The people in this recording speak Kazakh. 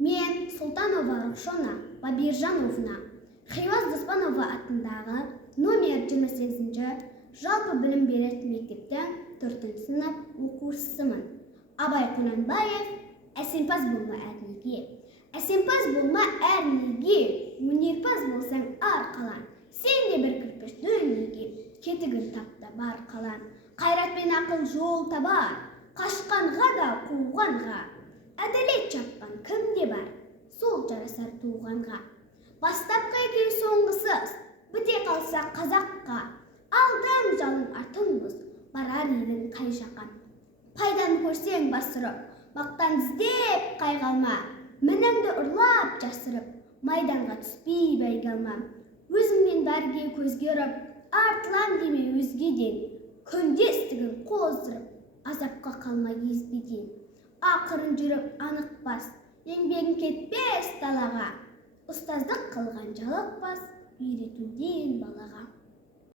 Мен Султанова Рушона Бабиржановна Хиуаз Доспанова атындағы номер 28-ші жалпы білім беретін мектептің 4-ші сынып оқушысымын. Абай Құнанбаев әсемпаз болма әрнеге. Әсемпаз болма әрнеге, өнерпаз болсаң ар қалан. Сен де бір кірпіш дүниеге, кетігін тапта бар қалан. Қайрат пен ақыл жол табар, қашқанға да қуғанға. Әділет чапқан кімде бар, сол жарасар туғанға. Бастапқы екен соңғысыз, біте қалса қазаққа. Алдың жалын артыңыз, барар едің қай жаққа. Пайдан көрсең басырып, бақтан іздеп қайғалма. Мініңді ұрлап жасырып, майданға түспей бәйгалма. Өзіңмен бәрге көзге ұрып, артылам деме өзгеден. Көндестігін қоздырып, азапқа қалма езбеден. Ақырын жүріп анық бас, еңбегін кетпес далаға. Ұстаздық қылған жалық бас, үйретуден балаға.